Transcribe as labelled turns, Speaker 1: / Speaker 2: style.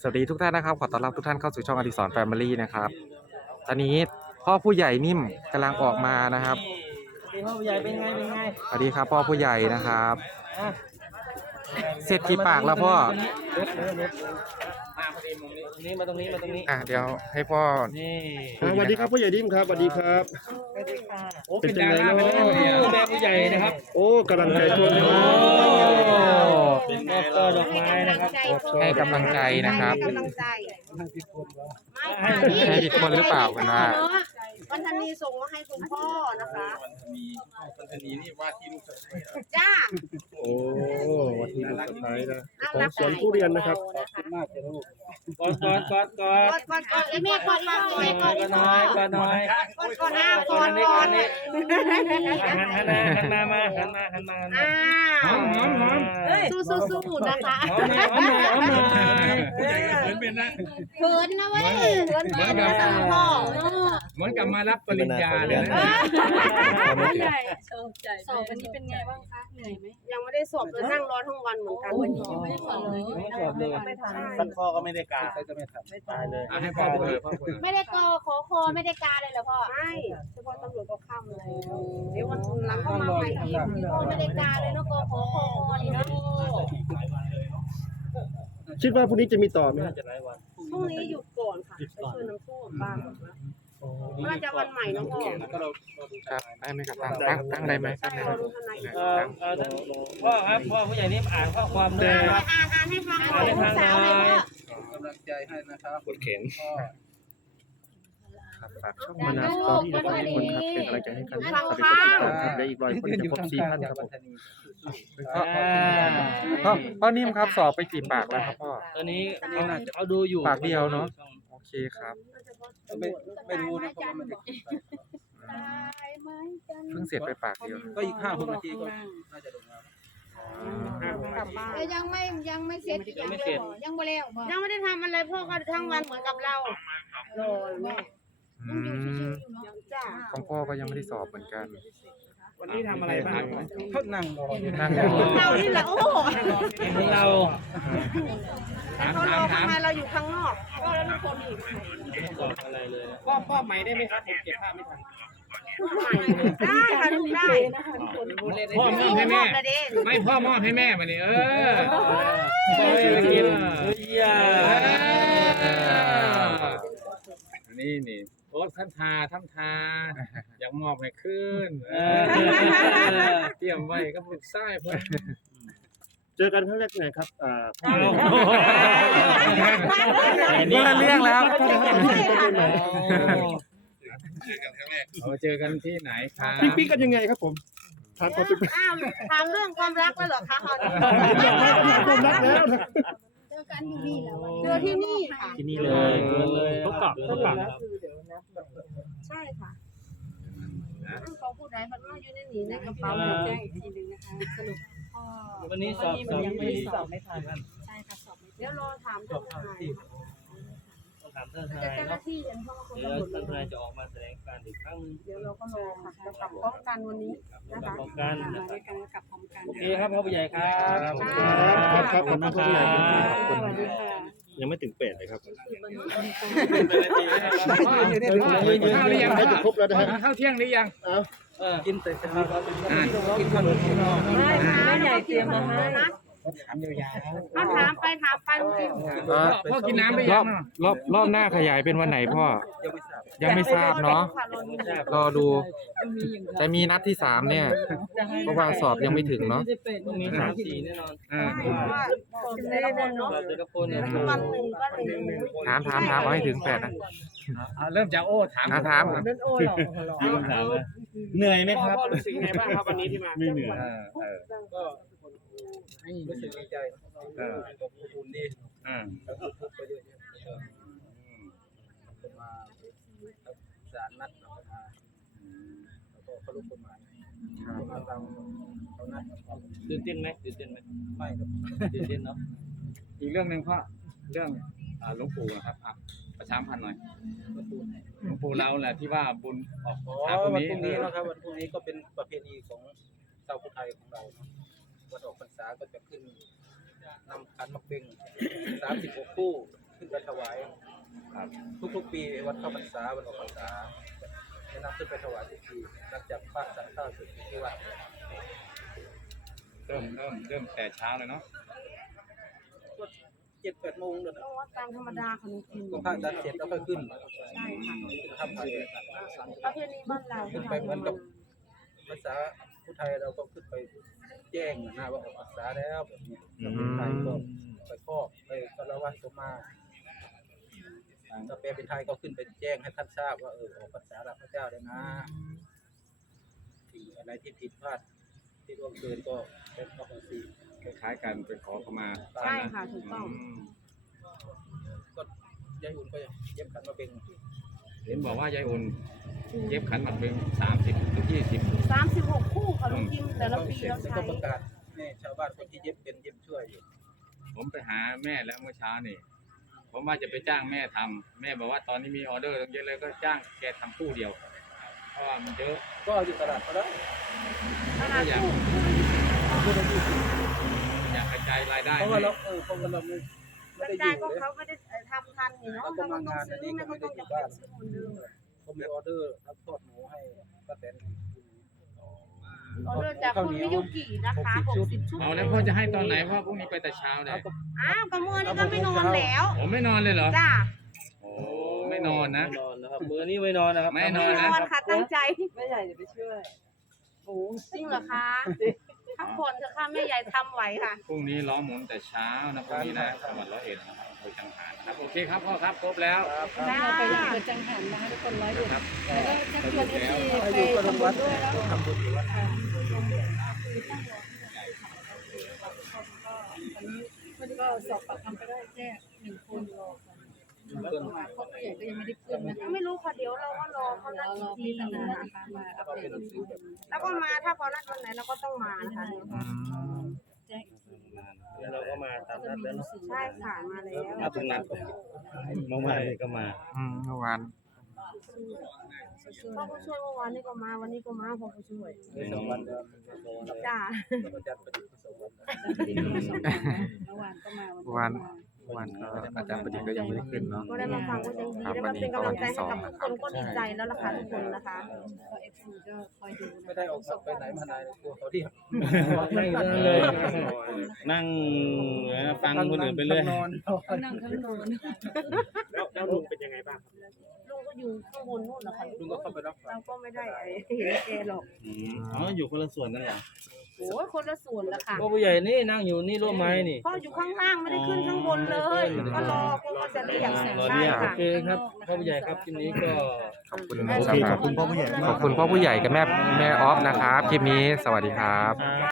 Speaker 1: สวัสดีทุกท่านนะครับขอต้อนรับทุกท่านเข้าสู่ช่องอดิศรแฟมิลี่นะครับตอนนี้พ่อผู้ใหญ่นิ่มกำลังออกมานะครับ
Speaker 2: พ่อผู้ใหญ่เป็นไง
Speaker 1: สวัสดีครับพ่อผู้ใหญ่นะครับเสร็จกี่ปากแล้วพ่อ
Speaker 2: มาตรงนี้
Speaker 1: เดี๋ยวให้พ่อ
Speaker 3: นี่สวัสดีครับผู้ใหญ่ดิ้มครับสวัสดีครับเป็นยังไงเนาะ
Speaker 2: แม่ผู้ใหญ่นะครับ
Speaker 3: โอ้กำลังใจท่วมเลย
Speaker 2: เป็นมอบช่อดอกไม้นะครับ
Speaker 1: ให้กำลังใจนะครับ
Speaker 4: ให้กำลังใจ
Speaker 1: ให้ผิดคนหรือเปล่ากันว่า
Speaker 4: วันธนีส่งมาให้คุณพ่อนะคะ
Speaker 2: วันธนีนี่ว่าที่ลูกสะใภ้
Speaker 4: จ้า
Speaker 3: โอ้วันที่ลูกสะใภ้นะของสวนทุเรียนนะครับ
Speaker 2: ขอบคุณมากเลยลูกกอด
Speaker 4: แม่กอดมาแม่กอด
Speaker 2: น้อยกอดน้อย
Speaker 4: กอดน้ากอดก่อน
Speaker 2: หันมาหอม
Speaker 4: สู้นะคะ
Speaker 2: หอมเป็นนะ
Speaker 4: เขินนะเว้ยเขินมากเลยพ่อ
Speaker 2: เหมือนกับมารับปริญญาเลยนะ
Speaker 5: สอบวันนี้เป็นไงบ้างคะเหนื่อยไหม
Speaker 4: ยังไม่ได้สอบเลยนั่งรอทั้งวันเหมือนกันวันนี้
Speaker 5: ยังไม่ได้สอบเลย
Speaker 2: ไม่ทันสักข้อก็ไม่ได้กาจะไม่ทันไม่ตายเลยให้พ่อพูด
Speaker 4: ไม่ได้กอขอคอไม่ได้กาเลยเหรอพ่อไม่เฉพาะตำรวจก็ข้ามเลยเดี๋ยววันหลังก็มาใหม่อีกพ่อไม่ได้กาเลยเนาะกอขอคอนี่นะ
Speaker 3: คิดว่าพรุ่งนี้จะมีต่อไหม
Speaker 4: พรุ่งนี้หยุดก่อนค่ะไปช่วยน้ำท่วมบ้างน่าจะวันใหม่น้องพ่อ
Speaker 1: ครับได้ไหมครับตั้งได้ไหมตั้งได้ไหม
Speaker 2: พ่อครับพ่อผู้ใหญ่นี่อ่านข้อความด้วย
Speaker 4: อ่านให้ฟังสาวเลยพ่
Speaker 2: อกำลังใจให้นะครับ
Speaker 3: กดเข็นฝากช่องมานาสตอรี่นะครับทุกคนครับเป็นอะไรใจให้กันครับได้อีก100 คนจะครบ4,000ครับผม
Speaker 1: พ่อนิ่มครับสอบไปกี่ปากแล้วครับพ่อ
Speaker 2: ตอนนี้เขาดูอยู่
Speaker 1: ปากเดียวเนาะโอเคครับ
Speaker 2: ไม่รู้นะเพราะว่ามัน
Speaker 1: เพิ่งเสร็จไปปากเดียว
Speaker 2: ก็อีก5-6 นาทีก็น่าจะลง
Speaker 4: แล้วยังไม่เสร็จ
Speaker 2: ยังไม่เสร็จ
Speaker 4: ยังไม่แล้วยังไม่ได้ทำอะไรพ่อก็ทั้งวันเหมือนกับเรารอแม่
Speaker 1: ของพ่อก็ยังไม่ได้สอบเหมือนกัน
Speaker 2: วันนี้ทำอะไรบ้างเขานั่งรอ
Speaker 4: เราที่แหละโอ้
Speaker 2: เรา
Speaker 4: เขารอทำไมเราอยู่ข้างนอกก็แล้วทุกคนอีก
Speaker 2: อะไรเลยป้อใหม่ได้ไหมครับผมเก็บภาพไม่ทัน
Speaker 4: ได้ค่ะลูกได้
Speaker 2: พ่อมอบให้แม่ไม่พ่อมอบให้แม่มาเนี่ยนี่โอ้ทำทาอยากมอบให้ขึ้นเตรียมไว้ก็ปรึกษาเพื่อน
Speaker 3: เจอกันครั้งแรกไหนครับ
Speaker 1: นี่ละเรื่องแล้ว
Speaker 2: เจอกันที่ไหนครับ
Speaker 3: พี่กันยังไงครับผมถาม
Speaker 4: เรื่องความรักแล้วเหรอคะฮอน
Speaker 3: ความรักแล้ว
Speaker 4: เจอกันอยู่นี่แล้วเจอที่นี่ค่ะ
Speaker 2: ที่นี่เลยทุกเกาะ
Speaker 4: ใช่ค่ะเขาพูดไหนมันว่าอยู่ในนี้ในกระเป๋าแจ้งอีกทีนึงนะคะสรุป
Speaker 2: วันนี้สอบ
Speaker 5: ยังไม่ได้สอบไม่ทัน
Speaker 4: ใช่ค่ะสอบเดี๋ยวรอถามท่านทนาย
Speaker 2: ถามท่านทนายเนาะเดี๋ยวท่านทนายจะออกมาแถลงการอีกครั้ง
Speaker 4: เดี๋ยวเราก็รอค่ะจะกลับพร้อมกันวันนี้นะคะ
Speaker 2: พร้อมกัน
Speaker 4: ด้วยกันกลับพร้อมกัน
Speaker 2: โอเคครับพ่อผู้ใหญ่ครับ
Speaker 3: ครับขอบคุณมากครับยังไม่ถึง8เลยครับครบแล้วนะฮะ
Speaker 2: ข้าวเที่ยงหรือยังกินแต่เช้าครับกินขนม
Speaker 4: ได้ค่ะใหญ่เตรียมมาให้
Speaker 2: ถามยาว
Speaker 4: ๆถามไปจริง
Speaker 2: พ่อกินน้ำไปยัง
Speaker 1: รอบหน้าขยายเป็นวันไหนพ่อยังไม่ทราบเนาะรอดูจะมีนัดที่3เนี่ยเพราะว่าสอบยังไม่ถึงเนาะ
Speaker 2: มี3-4แน่นอน
Speaker 1: ถามเอาให้ถึง8นะ
Speaker 2: เริ่มจากโอ้ถามเหนื่อยไหมครับรู้สึกไงบ้างครับวันนี้ที่มา
Speaker 3: ไม่เหนื่อย
Speaker 2: ก็รู้สึกดีใจขอบคุณดีมาศาลนัดเรามาแล้วก็เคารพกฎหมายมาตามเขานัดตื่นเต้นไหมไม่ครับตื่นเต้นเนาะอีกเรื่องนึงพ่อเรื่องหลวงปู่นะครับประชาสัมพันธ์หน่อยหลวงปู่เราแหละที่ว่าบุญออกวันพรุ่งนี้นะครับวันพรุ่งนี้ก็เป็นประเพณีของชาวพุทธไทยของเราวันออกพรรษาก็จะขึ้นนำขันหมากเบ่ง36 คู่ขึ้นขึ้นไปถวายทุกๆปีวันเข้าพรรษาวันออกพรรษาจะนำขึ้นไปถวายทุกปีหลังจากพระฉันข้าวเสร็จที่วัด
Speaker 6: เริ่มแต่เช้าเลยเนาะ
Speaker 2: ก็7-8 โมงเลยนะ
Speaker 4: เพราะว่าตามธรรมดาของกิน
Speaker 2: ก็พระฉันเสร็จแล้วค่อยขึ้น
Speaker 4: ใช่ค่ะ
Speaker 2: ทำอะไร
Speaker 4: ประเพณีบ้านเรา
Speaker 2: ขึ้นไปเหมือนกับภาษาผู้ไทยเราก็ขึ้นไปแจ้งนะว่าออกพรรษาแล้วแบบนี้ถ้าเป็นไทยก็ไปครอบไปสารวัตรสมมาถ้าแปลเป็นไทยก็ขึ้นไปแจ้งให้ท่านทราบว่าออกพรรษารับพระเจ้าแล้วนะสิ่งอะไรที่ผิดพลาดที่ล่วงเกินก็เป็นข้อของสี่
Speaker 6: คล้ายๆกันเป็นขอเข้ามา
Speaker 4: ใช่ค่ะถูกต้อง
Speaker 2: ก็ยายอุ่นก็เย็บขันมาเป็น
Speaker 6: เห็นบอกว่ายายอุ่นเย็บขันหมักเป็น30 หรือ 20
Speaker 4: 36 คู่ค่ะลุงจิมแต่ละปีเรา
Speaker 2: แล้ว
Speaker 4: ใช้
Speaker 2: ก็ประกาศให้ชาวบ้านคนที่เย็บเป็นเย็บช่วยอยู่
Speaker 6: ผมไปหาแม่แล้วเมื่อเช้านี่ผมว่าจะไปจ้างแม่ทำแม่บอกว่าตอนนี้มีออเดอร์เยอะเลยก็จ้างแกทำคู่เดียวเพราะว่ามันเยอะ
Speaker 2: ก็อยู่ตลาดก็ได้
Speaker 4: ขนาดคู่
Speaker 6: อยากกระจายรายได้
Speaker 2: เพราะว่าเราเพราะว่าเราไม่
Speaker 4: กระ
Speaker 2: ได้
Speaker 4: จาย
Speaker 2: อ
Speaker 4: ก็
Speaker 2: ยู่เลย
Speaker 4: เขาไม่ได้ทำทันนี่เนาะเขาก็ต้องซื้อไม่ก็ต้องจะเป็นซื้อคนเดิม
Speaker 2: เขามีออเดอร์รับทอดหมูให้ป้าแตน
Speaker 4: ออเดอร์จากคุณมิยุกินะคะ60 ชุด
Speaker 6: เอาแล้วพ่อจะให้ตอนไหนเพราะพรุ่งนี้ไปแต่เช้าเลย
Speaker 4: อ้าวกระมวลนี่ก็ไม่นอนแล้ว
Speaker 6: ผมไม่นอนเลยเหรอ
Speaker 4: จ้า
Speaker 6: โอ้ไม่นอนนะ
Speaker 2: นอนนะครับมื้อนี้ไม่นอนนะครับ
Speaker 6: ไม่น
Speaker 4: ไม่
Speaker 6: อน
Speaker 4: น
Speaker 6: นะ
Speaker 4: อนค่ะตั้งใจ
Speaker 5: แม่ใหญ่จะไปช่วย
Speaker 4: โอ้จริงเหรอคะพักผ่อนเถอะค่ะแม่ใหญ่ทำไหวค่ะ
Speaker 6: พรุ่งนี้ล้อหมุนแต่เช้านะพรุ่งนี้นะจังหวัดร้อยเอ็ดนะครับอำเภอจังหารนะครับโอเคครับพ่อครับครบแล้ว
Speaker 4: จ้า
Speaker 5: ไปเกิดจังหันนะคะทุกคนร้อยเอ็ด
Speaker 6: ครับ
Speaker 5: แล้วก็จะชวนเอฟซี
Speaker 2: ให้
Speaker 5: ไป
Speaker 2: อยู่กับ
Speaker 5: ทำบุ
Speaker 2: วั
Speaker 5: ญ
Speaker 2: ด
Speaker 5: ด้วยแล้ว
Speaker 2: ทำบุญอยู่วัด
Speaker 5: วันนี้ก็สอบปากคำไปได้แค่1 คนรอกันเพราะผู้ใหญ่ก็ยังไม่ได้ขึ้นนะคะ
Speaker 4: ไม่รู้ค่ะเดี๋ยวเราก็รอเขานัด
Speaker 5: รอ
Speaker 4: อีกที
Speaker 5: พี่
Speaker 4: ห
Speaker 5: ต
Speaker 4: นึ
Speaker 5: นาง
Speaker 4: นะคะ
Speaker 5: มาอัปเดต
Speaker 4: แล้วก็มาถ้าเขานัดวันไหนเราก็ต้องมานะคะ
Speaker 5: แจ้งอีกที
Speaker 2: เราก็มาตาม
Speaker 5: จะ
Speaker 2: นัด
Speaker 5: มี
Speaker 2: แล้ว
Speaker 5: หนังสือ
Speaker 4: ใช่ค่ะมาแล้ว
Speaker 2: มาตรงนั้นเมื่อวานก็มา
Speaker 1: เมื่อวาน
Speaker 4: พ่อผู้ช่วยเมื่อวานนี้ก็มาวันนี้ก็มาพ่อผู้ช่วย
Speaker 2: ใน2 วันแล้ว
Speaker 4: จ้า
Speaker 2: เราจัดประดิษฐ์2 วัน
Speaker 5: เมื่อวานก็มา
Speaker 1: เมื่อวานก็อาจารย์ประดิษฐ์ก็ยังไม่ได้ขึ้นเนาะ
Speaker 4: ก็ได้มาฟังก็ยังดีได้มาเป็นกำลังใจให้กับทุกคนก็ดีใจแล้วล่ะค่ะทุกคนนะคะ
Speaker 5: ก็เอฟซีก็คอยดู
Speaker 2: ไม่ได้ออกไปไหนมาไหนกลัวเขาเรียก
Speaker 7: นั่งฟังคนอื่นไปเรื่อย
Speaker 2: นอน
Speaker 5: นั่งข้างโน้น
Speaker 3: แล้วลุงเป็นยังไงบ้างครับ
Speaker 4: ลุงก็อยู่ข้างบนนู่นนะคะ
Speaker 2: ลุงก็เข้าไปรับฟั
Speaker 4: เรา
Speaker 2: ง
Speaker 4: ก็ไม่ได้เห็นแกหรอก
Speaker 7: อ๋ออยู่คนละส่วนนั่นเหรอ
Speaker 4: โอ้ยคนละส่วนละค่ะ
Speaker 2: พ่อผู้ใหญ่นี่นั่งอยู่นี่ร่วมไม้นี่
Speaker 4: พ่ออยู่ข้างล่างไม่ได้ขึ้นข้างบนเลย ก็รอพ่อก็จะเรียก
Speaker 7: รอ
Speaker 4: ใช่
Speaker 7: เรียก
Speaker 4: ค่ะ
Speaker 2: โอเคครับพ่อผู้ใหญ่ครับทีนี้ก็
Speaker 1: ขอบคุณ
Speaker 3: โอเคขอบคุณพ่อผู้ใหญ่
Speaker 1: ขอบคุณพ่อผู้ใหญ่กับแม่ออฟนะครับคลิปนี้สวัสดีครับ